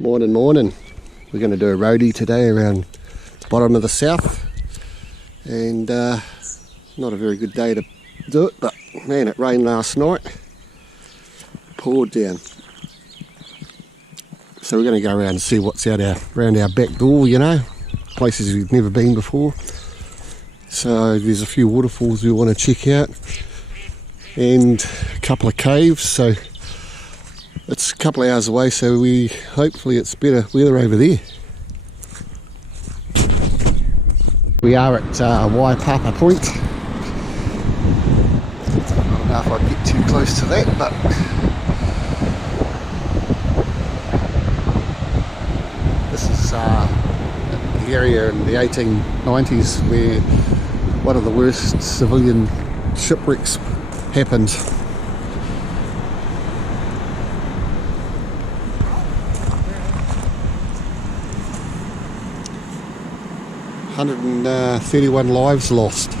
Morning, morning. We're going to do a roadie today around the bottom of the south, and not a very good day to do it, but man, it rained last night, poured down. So we're going to go around and see what's out around our back door, you know, places we've never been before. So there's a few waterfalls we want to check out, and a couple of caves. So it's a couple of hours away, so hopefully it's better weather over there. We are at Waipapa Point. I don't know if I'd get too close to that, but this is the area in the 1890s where one of the worst civilian shipwrecks happened. $131 lives lost.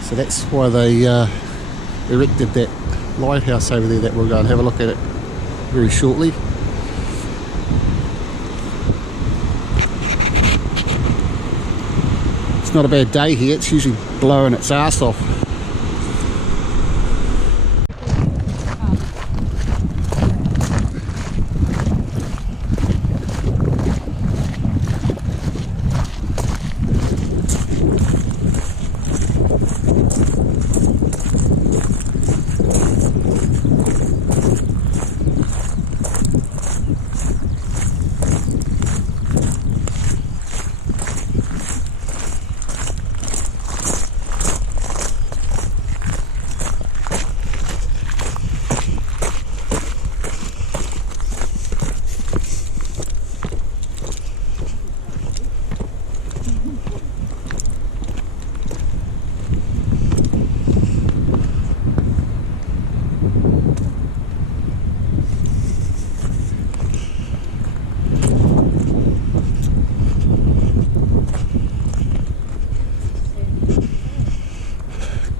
So that's why they erected that lighthouse over there that we'll go and have a look at it very shortly. It's not a bad day here, it's usually blowing its arse off.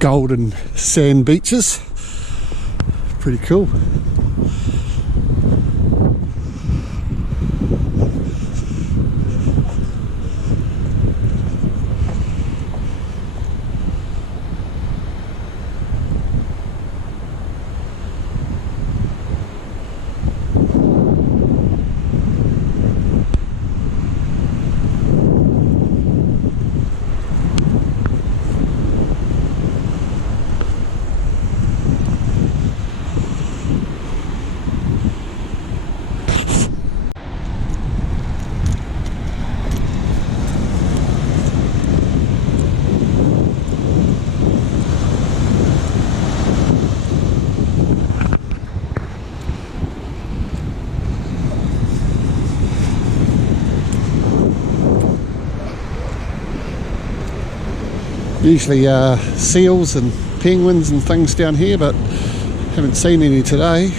Golden sand beaches, pretty cool. Usually seals and penguins and things down here, but haven't seen any today.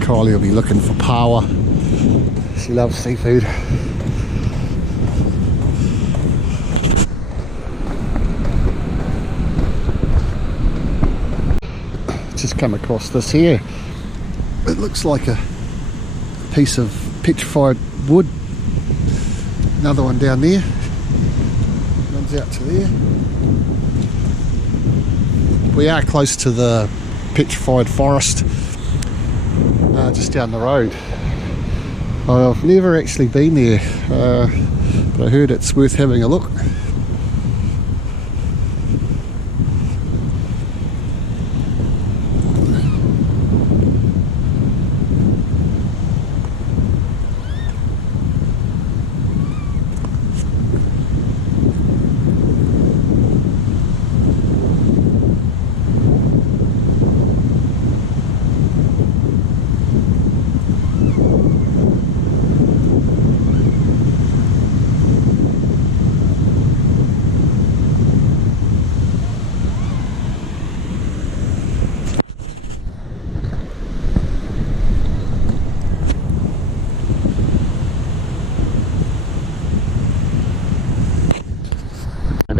Kylie will be looking for power. She loves seafood. Just come across this here. It looks like a piece of petrified wood. Another one down there. Runs out to there. We are close to the petrified forest, just down the road. I've never actually been there, but I heard it's worth having a look.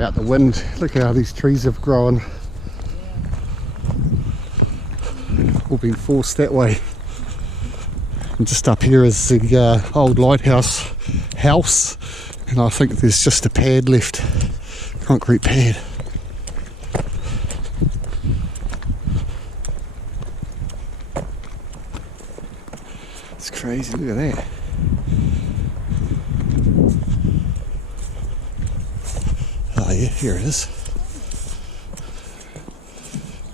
about the wind. Look how these trees have grown. All been forced that way. And just up here is the old lighthouse house, and I think there's just a pad left, concrete pad. It's crazy, look at that. Oh yeah, here it is.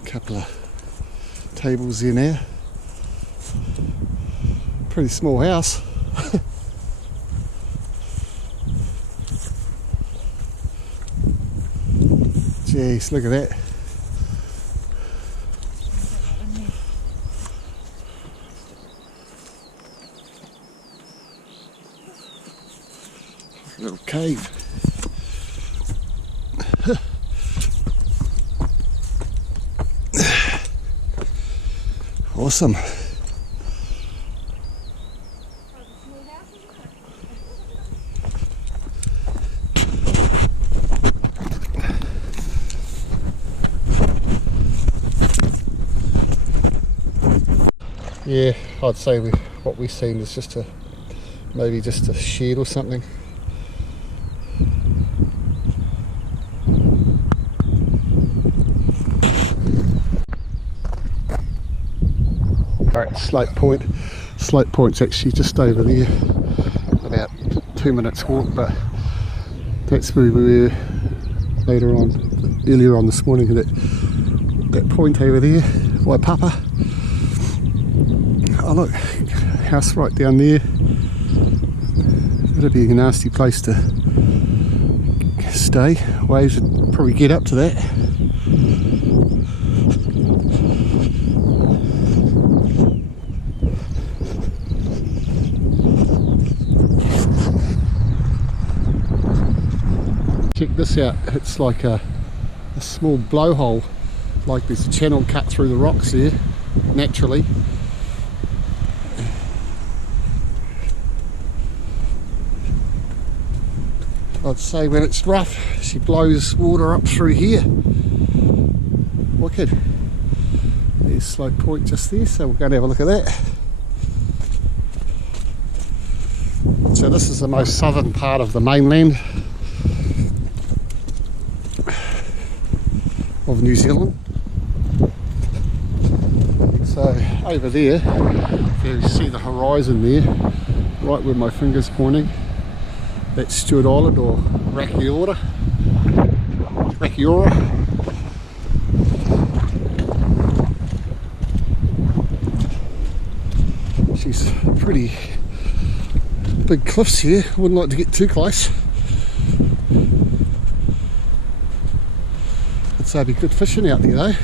A couple of tables in there. Pretty small house. Jeez, look at that. Little cave. Awesome. Yeah, I'd say what we've seen is just maybe just a shed or something. Alright, Slope Point. Slope Point's actually just over there, about 2 minutes walk, but that's where we were earlier on this morning, that point over there, Waipapa. Oh look, house right down there. That'd be a nasty place to stay. Waves would probably get up to that. Check this out, it's like a small blowhole, like there's a channel cut through the rocks there, naturally. I'd say when it's rough, she blows water up through here. Wicked. There's Slope Point just there, so we're going to have a look at that. So this is the most southern part of the mainland of New Zealand. So over there, if you see the horizon there, right where my finger's pointing, that's Stewart Island or Rakiora. She's pretty big cliffs here, wouldn't like to get too close. I'd say it'd be good fishing out there though.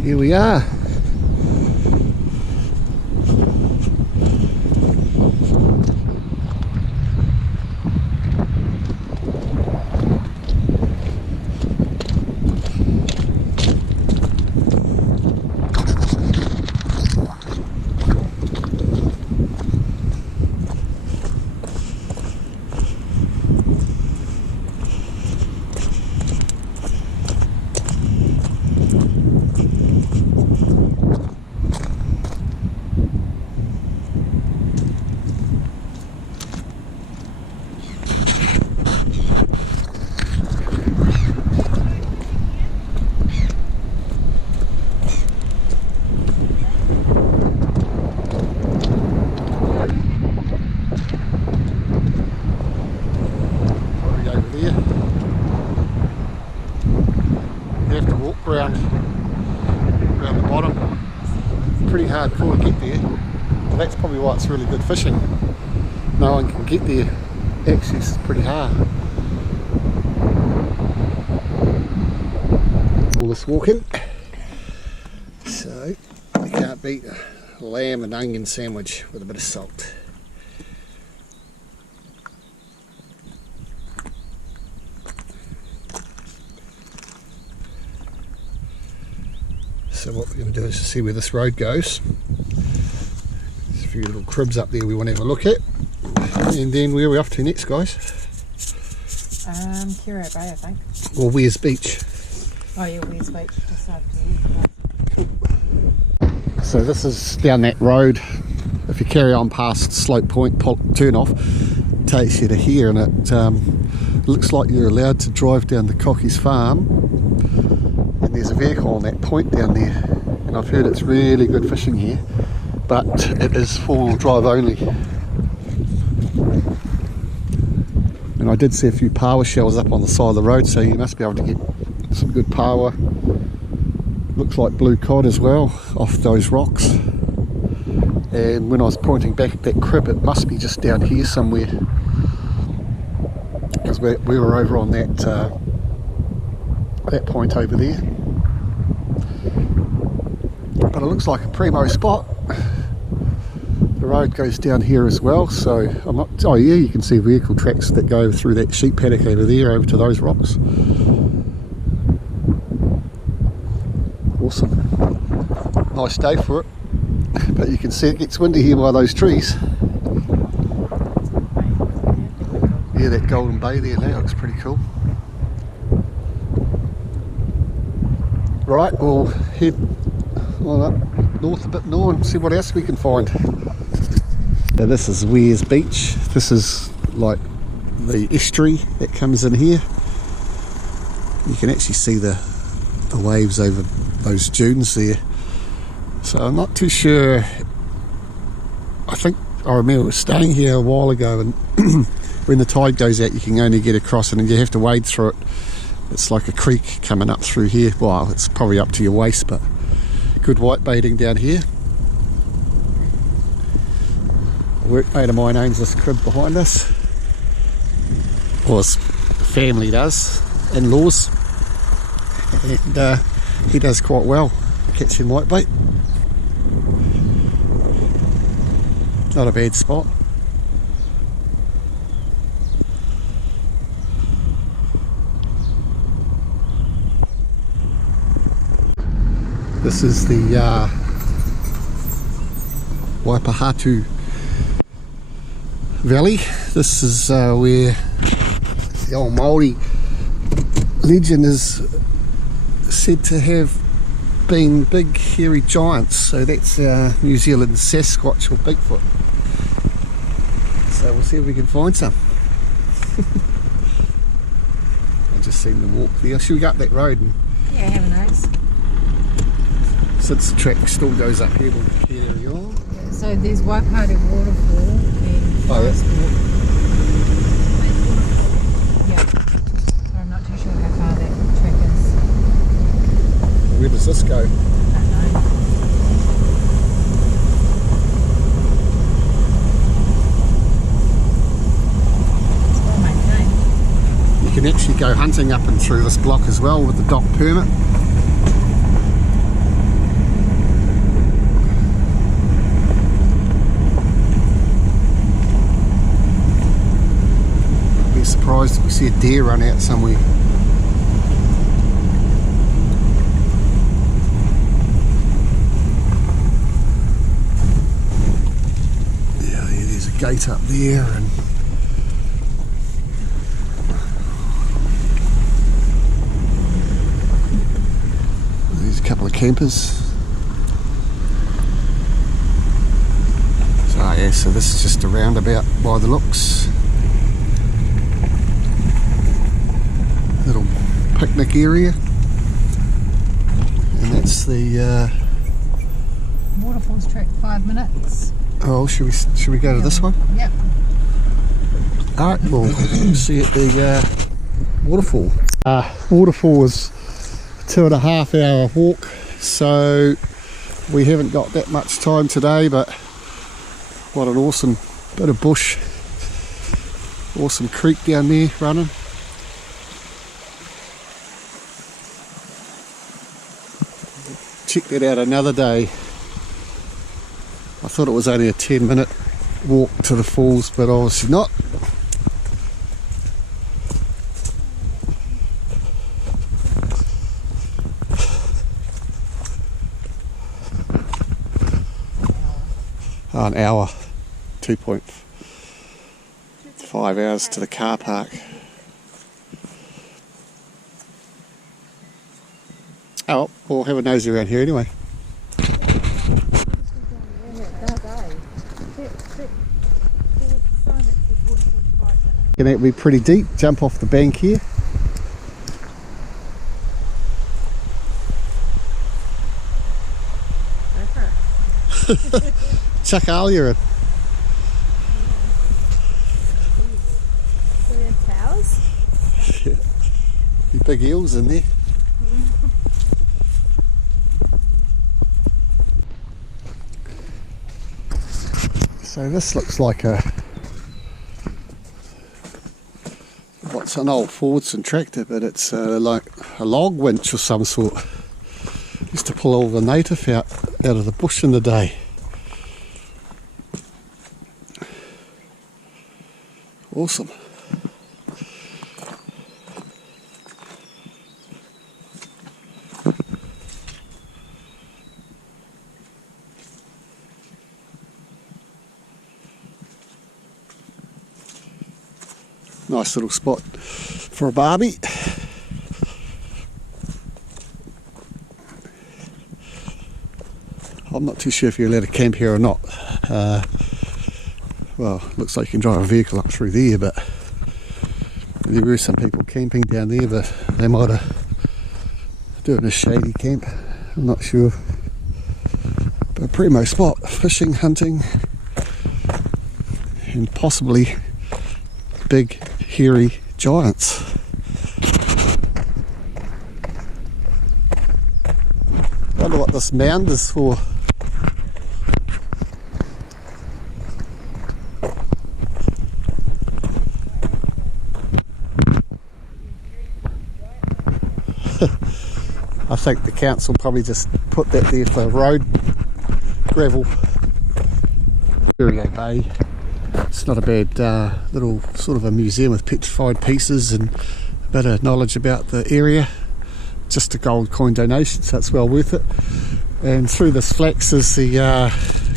Here we are. Around the bottom. Pretty hard to get there, but that's probably why it's really good fishing. No one can get there. Access is pretty hard. All this walking, so you can't beat lamb and onion sandwich with a bit of salt. So what we're going to do is see where this road goes. There's a few little cribs up there we want to have a look at. And then where are we off to next, guys? Kiro Bay, I think. Or Weir's Beach. Oh yeah, Weir's Beach. Just after you. So this is down that road. If you carry on past Slope Point, turn off, takes you to here, and it looks like you're allowed to drive down the Cocky's farm. And there's a vehicle on that point down there, and I've heard it's really good fishing here, but it is four-wheel drive only. And I did see a few power shells up on the side of the road, so you must be able to get some good power. Looks like blue cod as well off those rocks. And when I was pointing back at that crib, it must be just down here somewhere, because we were over on that point over there. But it looks like a primo spot. The road goes down here as well, so I'm not. Oh yeah, you can see vehicle tracks that go through that sheep paddock over there, over to those rocks. Awesome. Nice day for it. But you can see it gets windy here by those trees. Yeah, that Golden Bay there now looks pretty cool. Right, we'll head on up north a bit more and see what else we can find. Now this is Weir's Beach. This is like the estuary that comes in here. You can actually see the waves over those dunes there. So I'm not too sure. I think I remember staying here a while ago, and when the tide goes out you can only get across and you have to wade through it. It's like a creek coming up through here. Well, it's probably up to your waist, but good white baiting down here. A workmate of mine owns this crib behind us. Well, his family does, in-laws, and he does quite well catching whitebait. Not a bad spot. This is the Waipapa Valley. This is where the old Māori legend is said to have been big hairy giants. So that's New Zealand's Sasquatch or Bigfoot. So we'll see if we can find some. I just seen them walk there. Should we go up that road? And Yeah, have a nose. since the track still goes up here, we'll carry on. Yeah, so there's Waipapa Waterfall and Forest Walk. Yeah. So I'm not too sure how far that track is. Where does this go? I don't know. It's well maintained. You can actually go hunting up and through this block as well with the dock permit. I'd be surprised if we see a deer run out somewhere. Yeah, there's a gate up there, and there's a couple of campers. So yeah, so this is just a roundabout by the looks. Little picnic area. And that's the Waterfalls track 5 minutes. oh, should we go to this one? Yep. Alright, we'll see you at the waterfall. Waterfall is a 2.5 hour walk, so we haven't got that much time today, but what an awesome bit of bush. Awesome creek down there running. Check that out another day. I thought it was only a 10-minute walk to the falls, but obviously not. Oh, an hour, 2.5 hours to the car park. Oh, we'll have a nosy around here anyway. Gonna be pretty deep. Jump off the bank here. Chuck Alia in. Towels? Yeah. Be big eels in there. So this looks like what's an old Fordson tractor, but it's like a log winch of some sort. Used to pull all the native out of the bush in the day. Awesome. Nice little spot for a barbie. I'm not too sure if you're allowed to camp here or not. Well, looks like you can drive a vehicle up through there, but there were some people camping down there, but they might have doing a shady camp. I'm not sure. But a primo spot, fishing, hunting, and possibly big, hairy giants. Wonder what this mound is for. I think the council probably just put that there for road gravel. Tautuku Bay. It's not a bad little sort of a museum with petrified pieces and a bit of knowledge about the area. Just a gold coin donation, so it's well worth it. And through this flax is the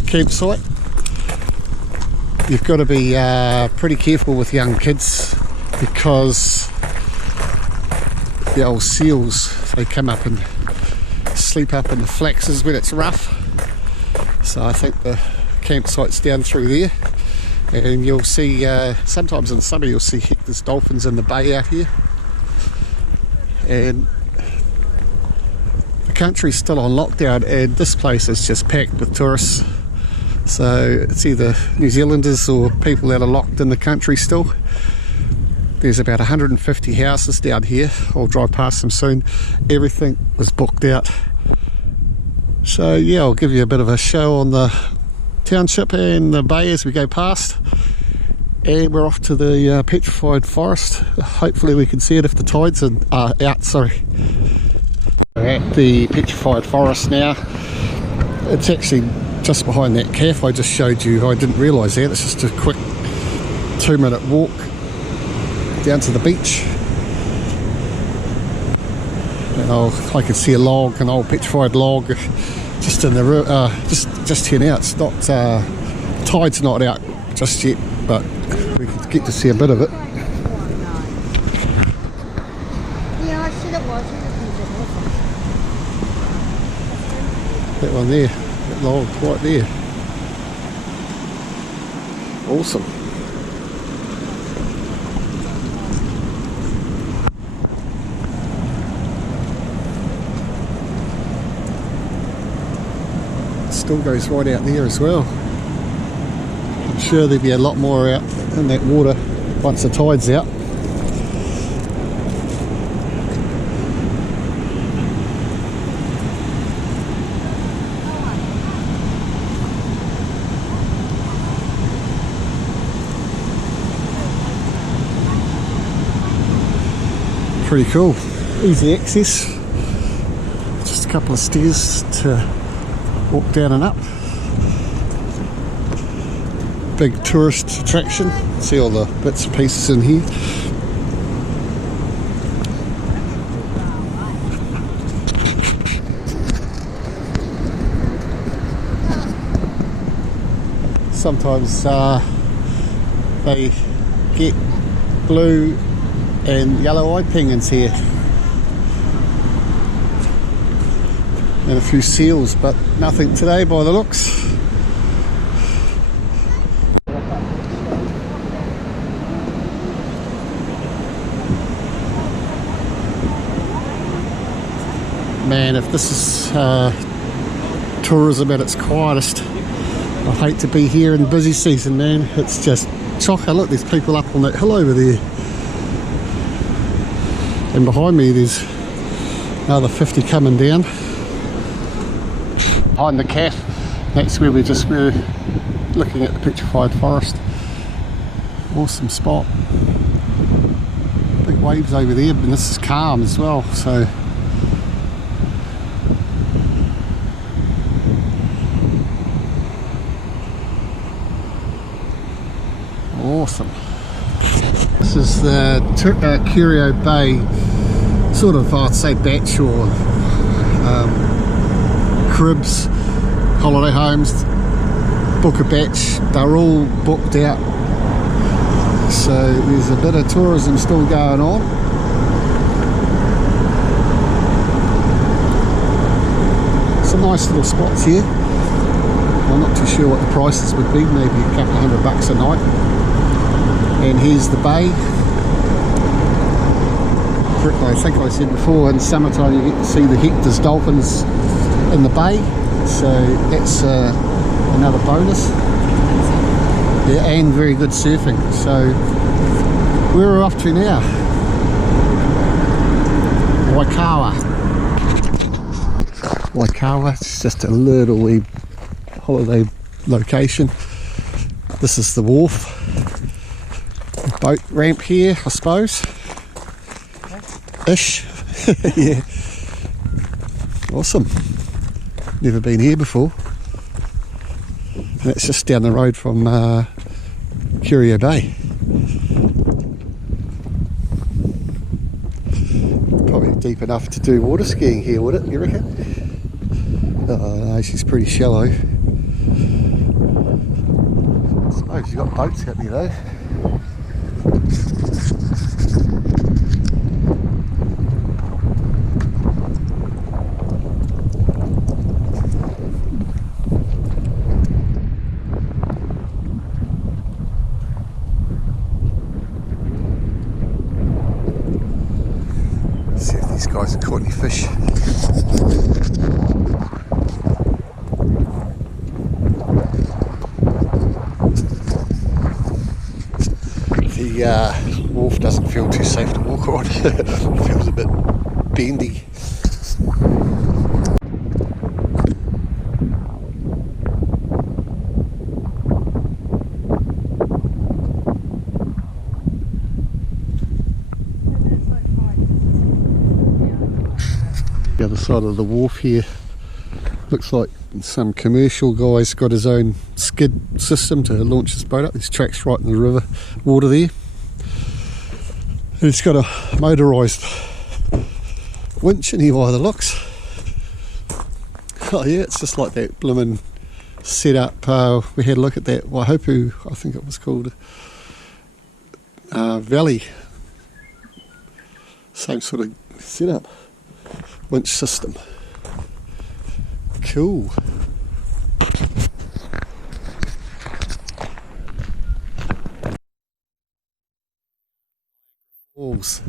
campsite. You've got to be pretty careful with young kids because the old seals, they come up and sleep up in the flaxes when it's rough. So I think the campsite's down through there. And you'll see, sometimes in the summer you'll see there's dolphins in the bay out here. And the country's still on lockdown and this place is just packed with tourists. So it's either New Zealanders or people that are locked in the country still. There's about 150 houses down here. I'll drive past them soon. Everything was booked out. So yeah, I'll give you a bit of a show on the township and the bay as we go past. And we're off to the petrified forest. Hopefully we can see it if the tides are out, sorry. We're at the petrified forest now. It's actually just behind that calf I just showed you. I didn't realise that. It's just a quick 2-minute walk down to the beach. And I can see a log, an old petrified log, just in the just here now. It's not tide's not out just yet, but we can get to see a bit of it. Yeah, I said it was. That one there, that log right there. Awesome. Still goes right out there as well. I'm sure there'll be a lot more out in that water once the tide's out. Pretty cool. Easy access. Just a couple of stairs to walk down and up. big tourist attraction. See all the bits and pieces in here. Sometimes they get blue and yellow eye penguins here, and a few seals, but nothing today by the looks. Man, if this is tourism at its quietest, I hate to be here in busy season, man. It's just chocker. Look, there's people up on that hill over there. And behind me there's another 50 coming down. Behind the calf, that's where we just were looking at the petrified forest. Awesome spot. Big waves over there, and this is calm as well, so awesome. This is the Koropuku Bay, sort of, I'd say, batch or cribs, holiday homes. Book a batch, they're all booked out. So there's a bit of tourism still going on. Some nice little spots here. I'm not too sure what the prices would be, maybe a couple of $100 a night. And here's the bay. I think I said before, in summertime you get to see the hector's dolphins in the bay, so that's another bonus. Yeah, and very good surfing. So where are we off to now? Waikawa. Waikawa, it's just a little wee holiday location. This is the wharf. Boat ramp here, I suppose. Ish. Yeah. Awesome. Never been here before. And it's just down the road from Koropuku Bay. Probably deep enough to do water skiing here, would it, you reckon? Oh no, she's pretty shallow. I suppose you've got boats out there though. See if these guys have caught any fish. The wharf doesn't feel too safe to walk on. It feels a bit bendy. The other side of the wharf here looks like some commercial guy's got his own skid system to launch his boat up. There's tracks right in the river water there. And it's got a motorised winch in here by the looks. Oh yeah, it's just like that blooming setup. We had a look at that Waipapa, I think it was called, valley. Same sort of setup. Winch system. Cool. Falls.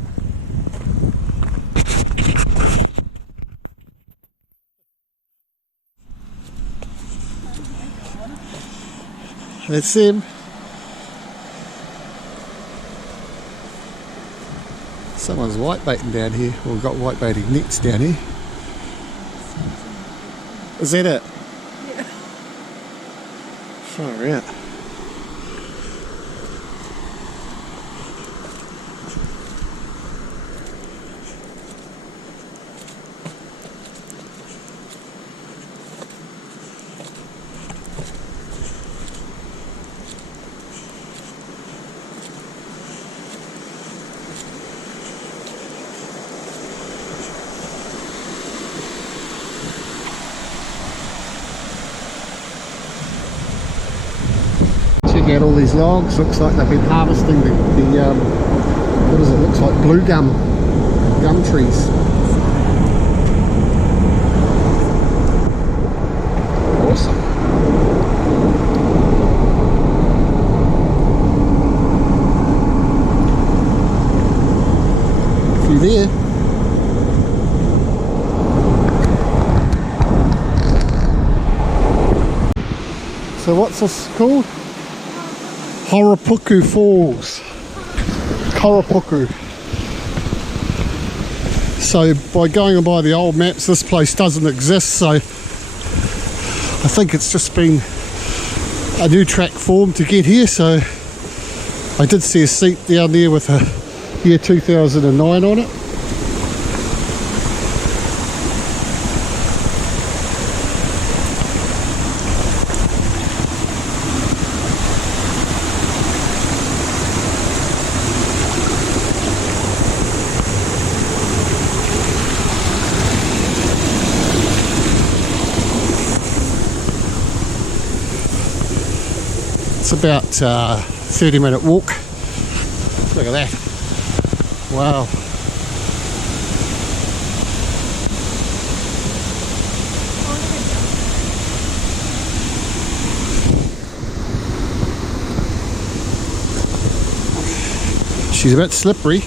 That's him. Someone's whitebaiting down here, or got whitebaiting nets down here. Is that it? Yeah. Far out. out all these logs. Looks like they've been harvesting the what is it? Looks like blue gum trees. Awesome. A few there. So what's this called? Koropuku Falls. Koropuku. So by going by the old maps, this place doesn't exist, so I think it's just been a new track formed to get here. So I did see a seat down there with a year 2009 on it. It's about 30-minute walk. Look at that. Wow. She's a bit slippery.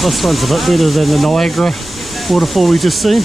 This one's a bit better than the Niagara waterfall we just seen.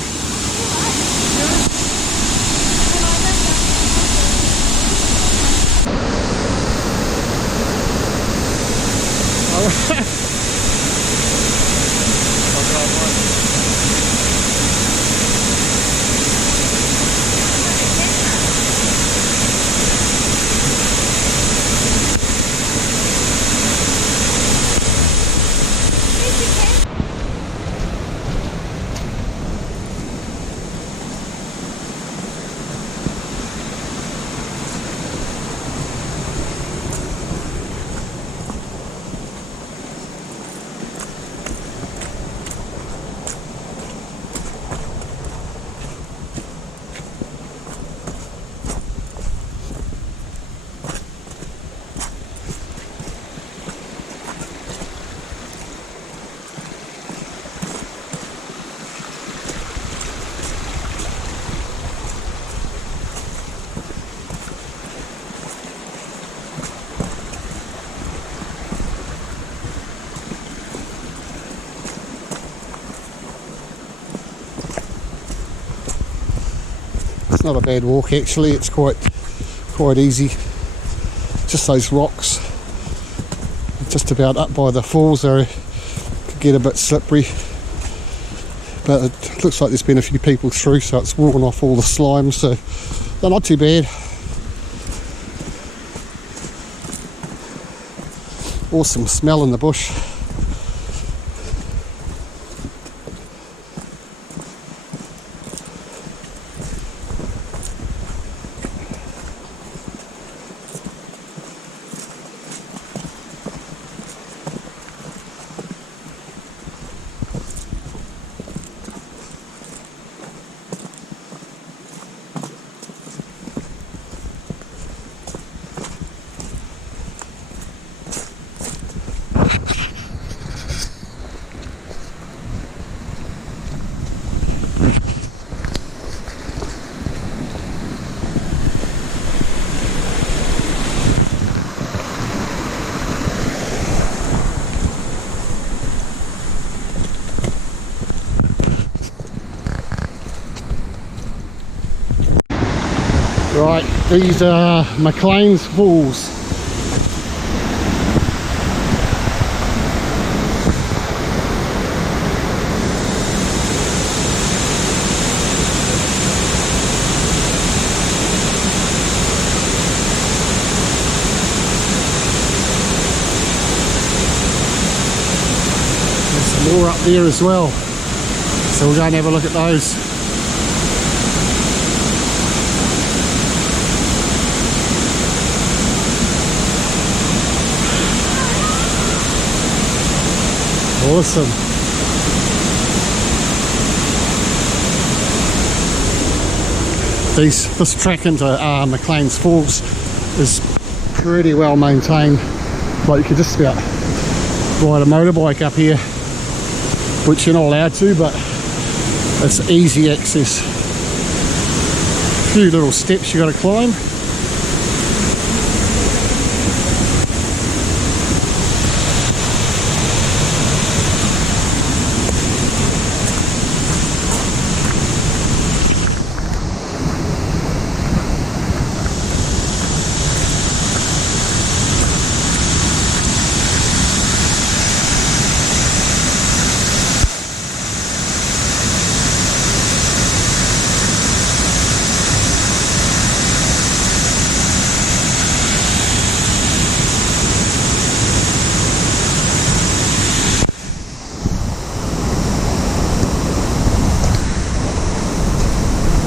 It's not a bad walk actually, it's quite easy. Just those rocks just about up by the falls there could get a bit slippery, but it looks like there's been a few people through, so it's worn off all the slime, so they're not too bad. Awesome smell in the bush. Right, these are McLean Falls. more up there as well, so we'll go and have a look at those. Awesome. This track into McLean Falls is pretty well maintained. Like you could just about ride a motorbike up here, which you're not allowed to, but it's easy access. A few little steps you got to climb.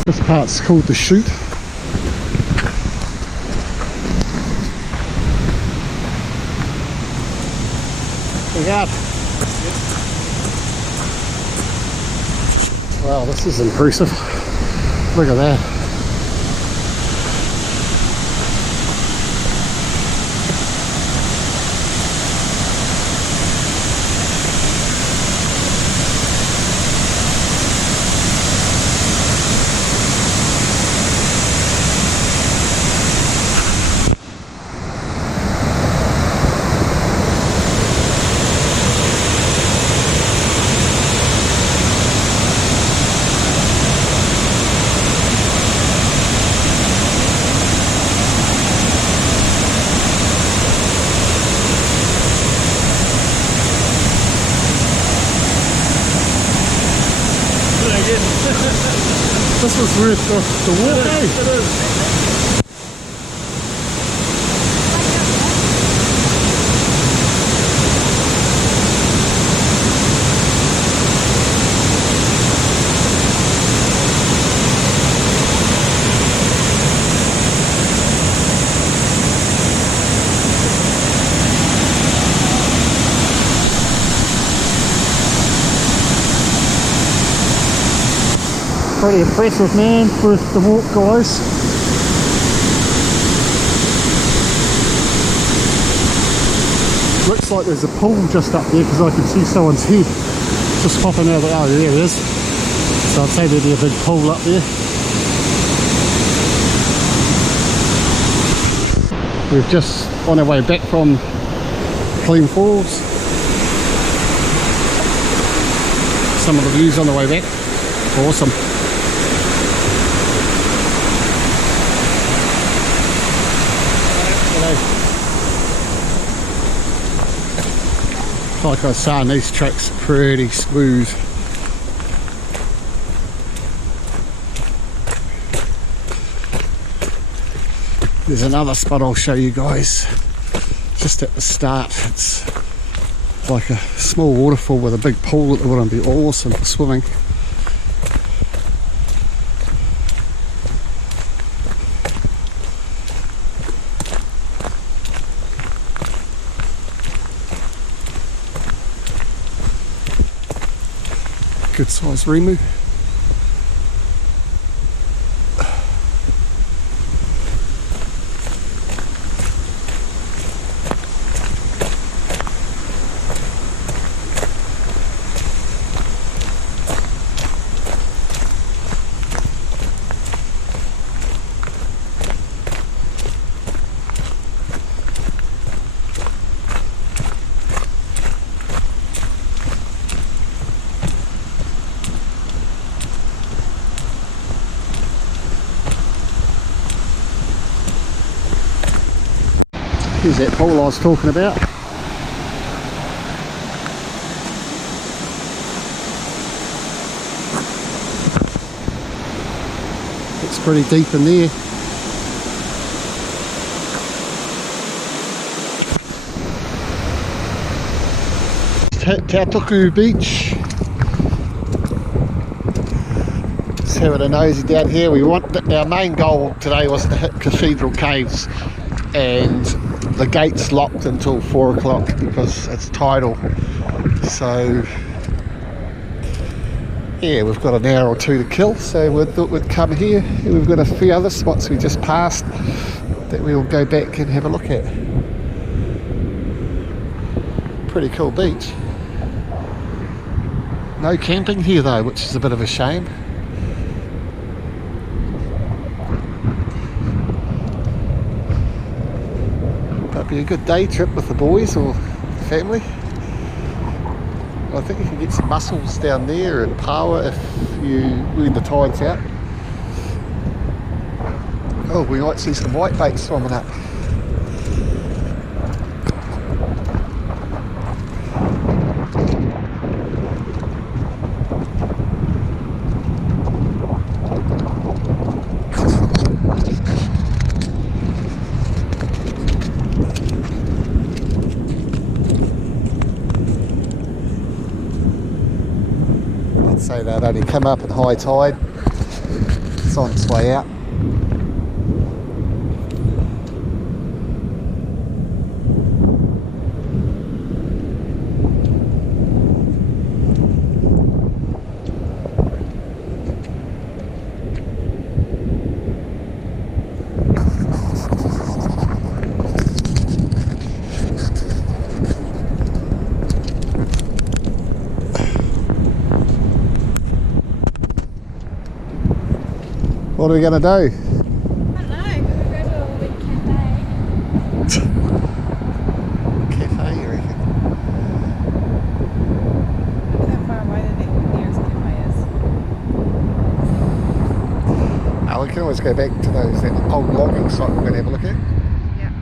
This part's called the chute. Look out. Wow, this is impressive. Look at that. This was worth the walk, eh? It is. Pretty impressive, man, for the walk, guys. Looks like there's a pool just up there because I can see someone's head just popping out of the... oh, there it is. So I'd say there'd be a big pool up there. We've just on our way back from McLean Falls. Some of the views on the way back. Awesome. Like I was saying, these tracks are pretty smooth. There's another spot I'll show you guys just at the start. It's like a small waterfall with a big pool at the bottom. It'd be awesome for swimming. Good size Remu. Here's that pool I was talking about. It's pretty deep in there. Tautuku Beach. Just having a nosy down here. Our main goal today was to hit Cathedral Caves, and the gate's locked until 4 o'clock because it's tidal. So yeah, we've got an hour or two to kill, so we thought we'd come here. We've got a few other spots we just passed that we'll go back and have a look at. Pretty cool beach. No camping here though, which is a bit of a shame. That'd be a good day trip with the boys or family. I think you can get some mussels down there and power when the tide's out. Oh, we might see some whitebait swimming up. Say that only come up at high tide. It's on its way out. What are we going to do? I don't know, we'll go to a big cafe. Cafe, you reckon? How far away the nearest cafe is? Oh, we can always go back to that old logging site we're going to have a look at. Yeah.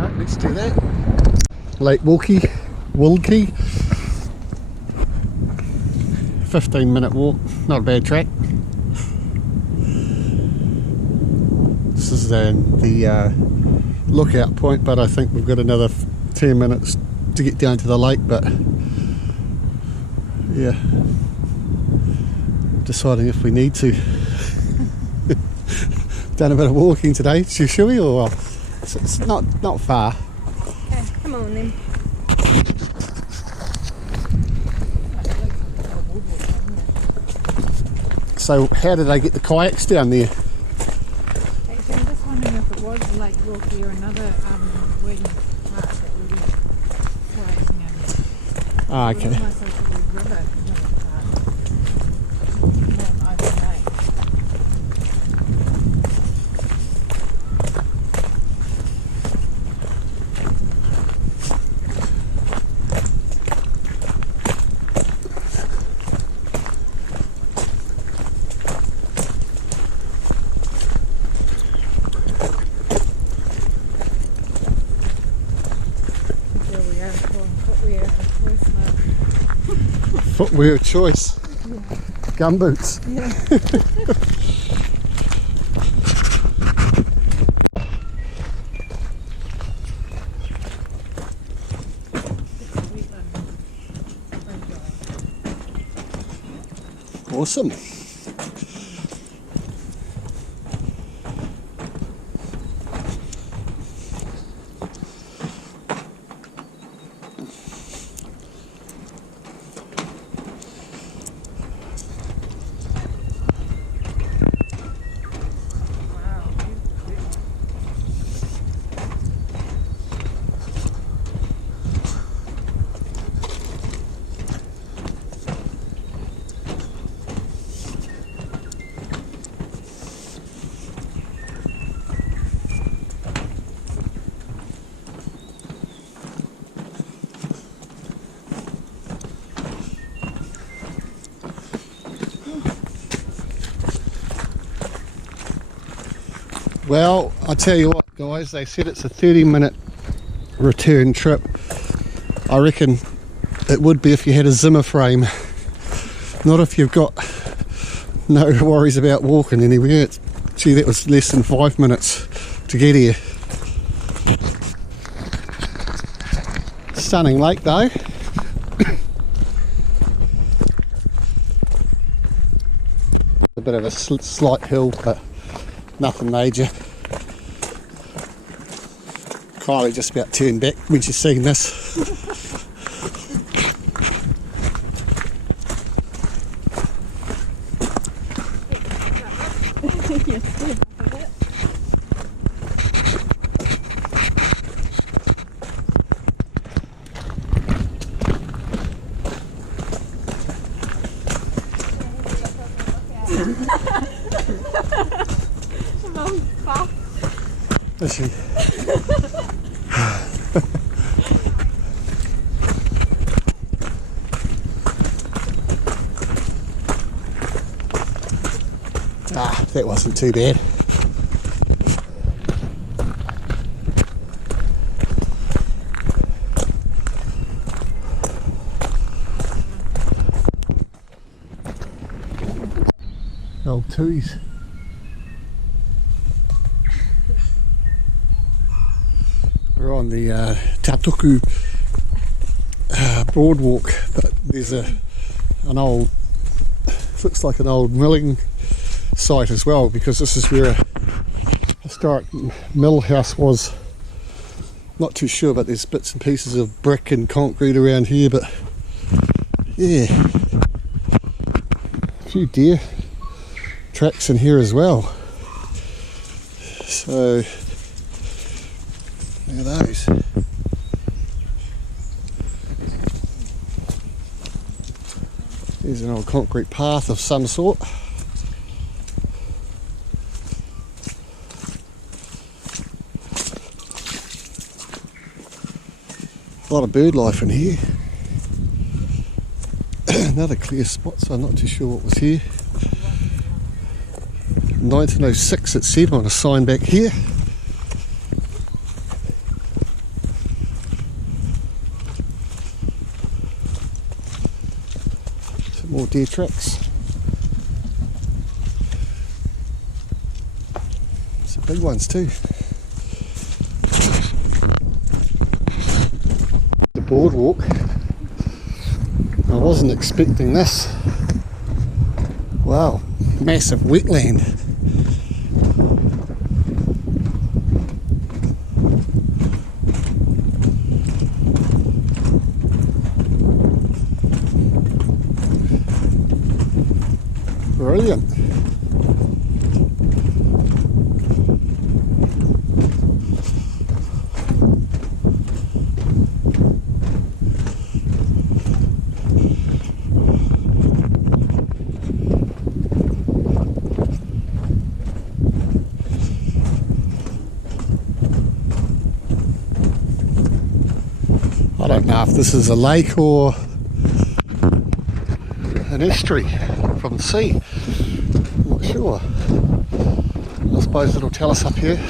Right, let's do that. Lake Wilkie. 15-minute walk, not a bad track. This is the lookout point, but I think we've got another 10 minutes to get down to the lake, but yeah, deciding if we need to. Done a bit of walking today, shall we? Or it's not far. Okay, come on then. So how did they get the kayaks down there? Actually, I'm just wondering if it was Lake Wilkie or another wedding park that we were kayaking in. Ah, It was okay. almost like a wee river park. More an open lake. There we are, footwear of choice now. Footwear of choice. Gumboots. Yeah. Awesome. Well, I tell you what, guys, they said it's a 30-minute return trip. I reckon it would be if you had a Zimmer frame, not if you've got no worries about walking anywhere. Gee, that was less than 5 minutes to get here. Stunning lake though. A bit of a slight hill, but nothing major. Kylie just about turned back when she's seen this. Is she? That wasn't too bad. Old Tuis. We're on the Tautuku boardwalk, but there's an old, looks like an old milling site as well, because this is where a historic mill house was. Not too sure, but there's bits and pieces of brick and concrete around here, but yeah, a few deer tracks in here as well. So look at those. There's an old concrete path of some sort. A lot of bird life in here. Another clear spot, so I'm not too sure what was here. 1906 it said on a sign back here. Some more deer tracks. Some big ones too. The boardwalk. I wasn't expecting this. Wow, massive wetland. Brilliant. I don't know if this is a lake or an estuary from the sea. I'm not sure. I suppose it'll tell us up here.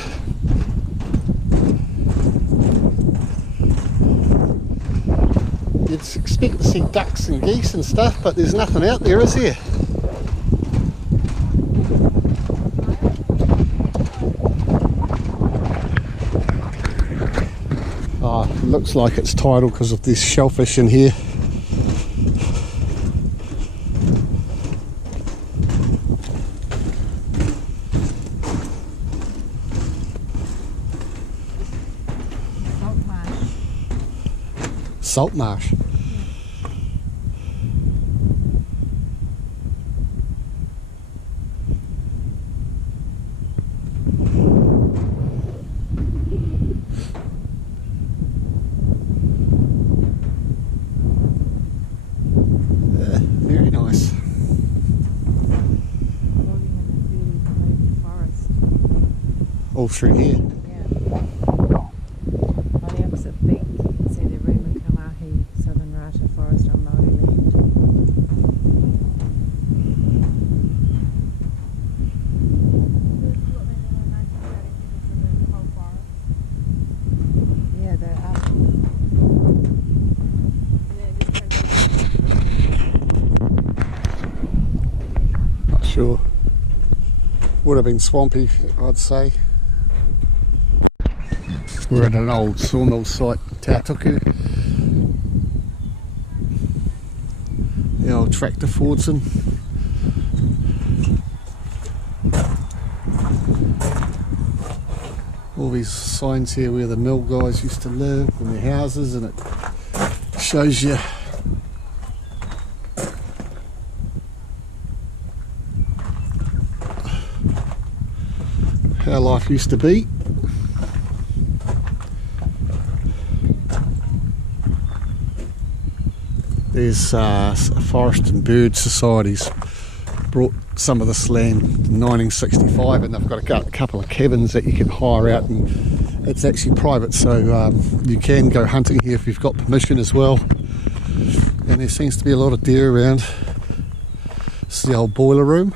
You'd expect to see ducks and geese and stuff, but there's nothing out there, is there? It looks like it's tidal because of this shellfish in here. Salt marsh. Very nice. All through here. Sure. Would have been swampy, I'd say. We're at an old sawmill site, Tautuku. tractor fords in. All these signs here where the mill guys used to live and their houses, and it shows you how life used to be. There's forest and bird societies brought some of this land in 1965, and they've got a couple of cabins that you can hire out, and it's actually private, so you can go hunting here if you've got permission as well. And there seems to be a lot of deer around. This is the old boiler room.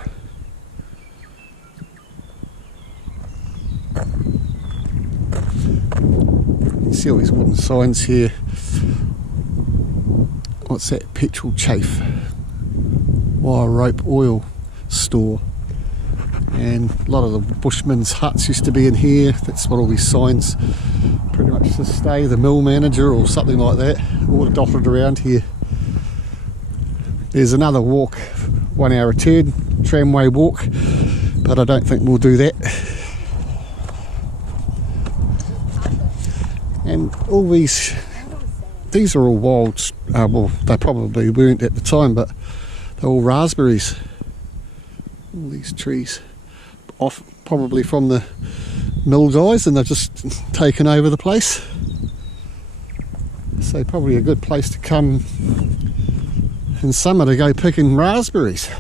You see all these wooden signs here. What's that? Petrol chafe, wire rope oil store, and a lot of the bushmen's huts used to be in here. That's what all these signs pretty much to stay, the mill manager or something like that, all dotted around here. There's another walk, 1 hour return, tramway walk, but I don't think we'll do that. And all these are all wild, well, they probably weren't at the time, but they're all raspberries. All these trees, off probably from the mill guys, and they've just taken over the place. So probably a good place to come in summer to go picking raspberries.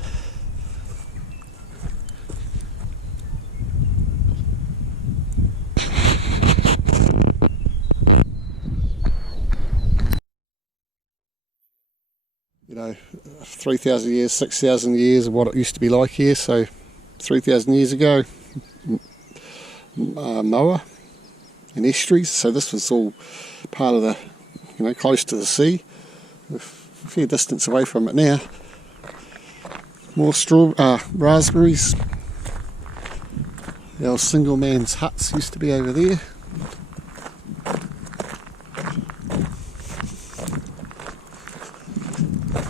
You know, 3,000 years, 6,000 years of what it used to be like here. So 3,000 years ago, moa and estuaries. So this was all part of the, you know, close to the sea. We're a fair distance away from it now. More raspberries. The old single man's huts used to be over there.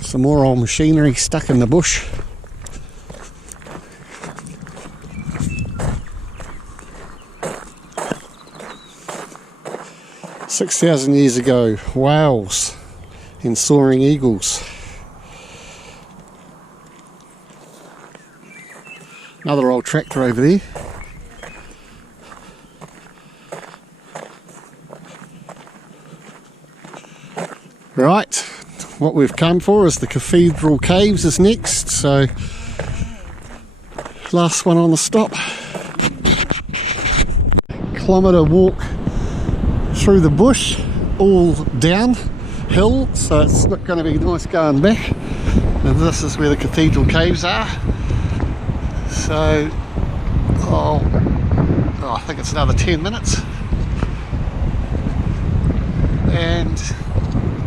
Some more old machinery stuck in the bush. "6,000 years ago, whales and soaring eagles." Another old tractor over there. Right, what we've come for is the Cathedral Caves is next, so last one on the stop. Kilometre walk through the bush, all downhill, so it's not going to be nice going back. And this is where the Cathedral Caves are. So, I think it's another 10 minutes. And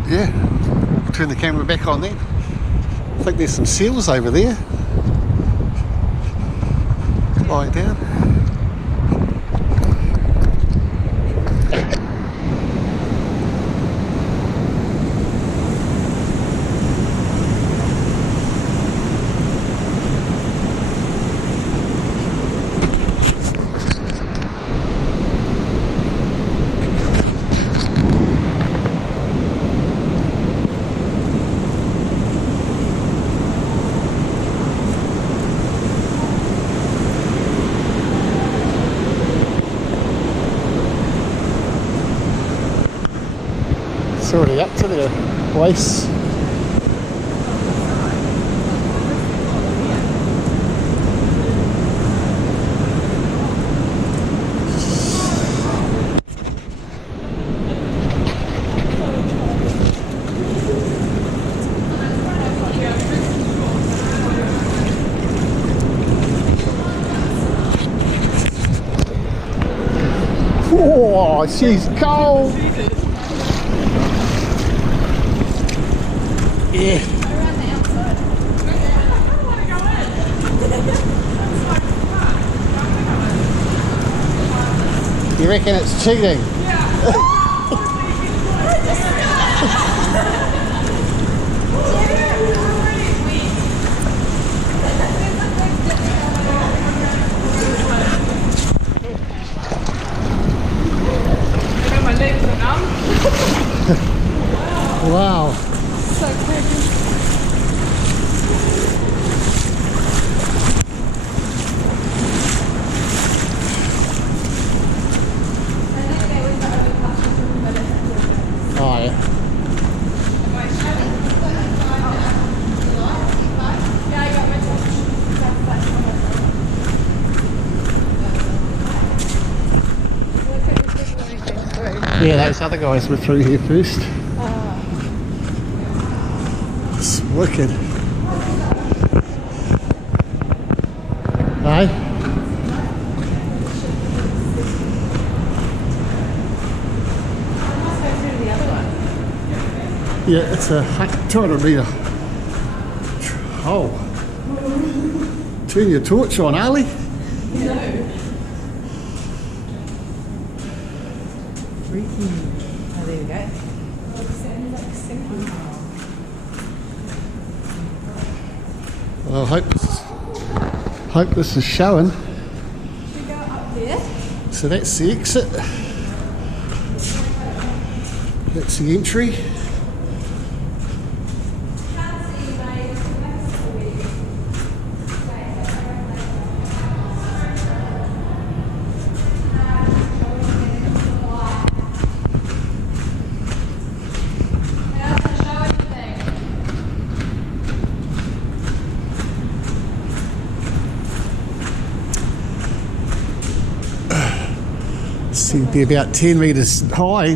yeah, we'll turn the camera back on then. I think there's some seals over there lying down. It's already up to their place. Oh, she's cold. Yeah. You reckon it's cheating? Wow. So creepy. Oh yeah. Yeah, those other guys were through here first. It's wicked. Hey? Yeah, it's a 200 metre. Oh. Turn your torch on, Ali. Freaky. Oh, there we go. Well, I hope this is showing. Should we go up there? So that's the exit. That's the entry. Seems to be about 10 metres high.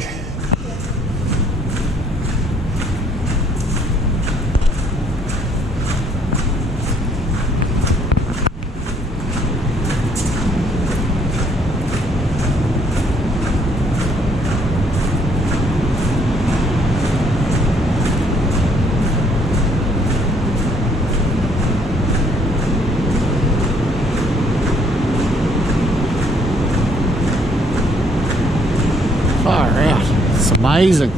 Far out. It's amazing.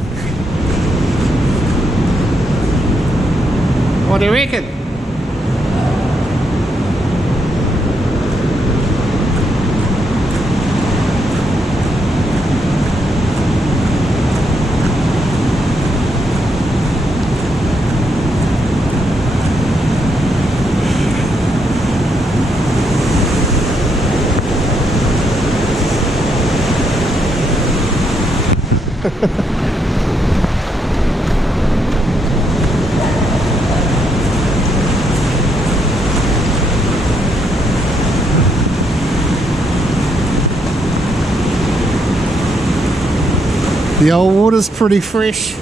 What do you reckon? The old water's pretty fresh.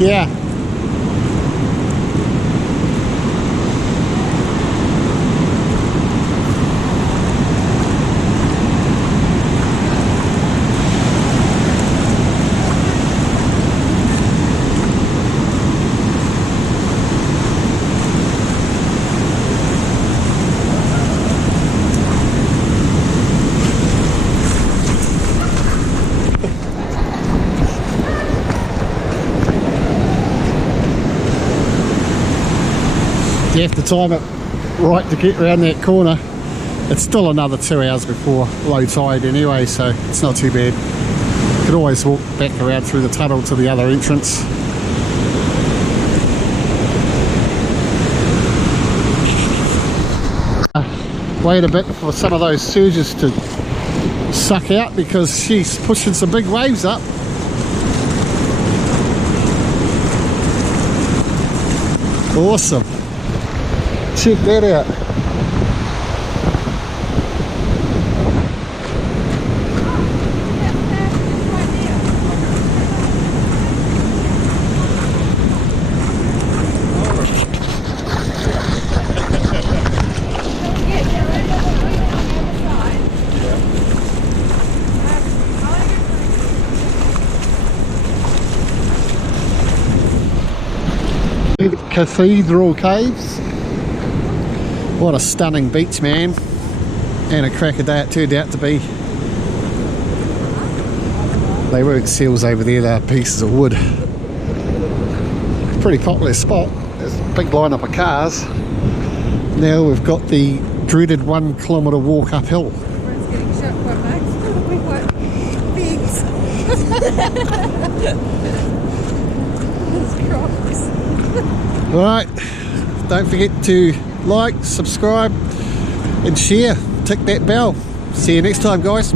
Yeah. You have to time it right to get around that corner. It's still another 2 hours before low tide anyway, so it's not too bad. You could always walk back around through the tunnel to the other entrance. Wait a bit for some of those surges to suck out because she's pushing some big waves up. Awesome. Check that out. Cathedral Caves. What a stunning beach, man. And a cracker day it turned out to be. They weren't seals over there, they were pieces of wood. Pretty popular spot. There's a big lineup of cars. Now we've got the dreaded 1 kilometre walk uphill. Everyone's getting shot by Max. We want pigs. It's crocs. Alright, don't forget to like, subscribe and share. Tick that bell. See you next time, guys.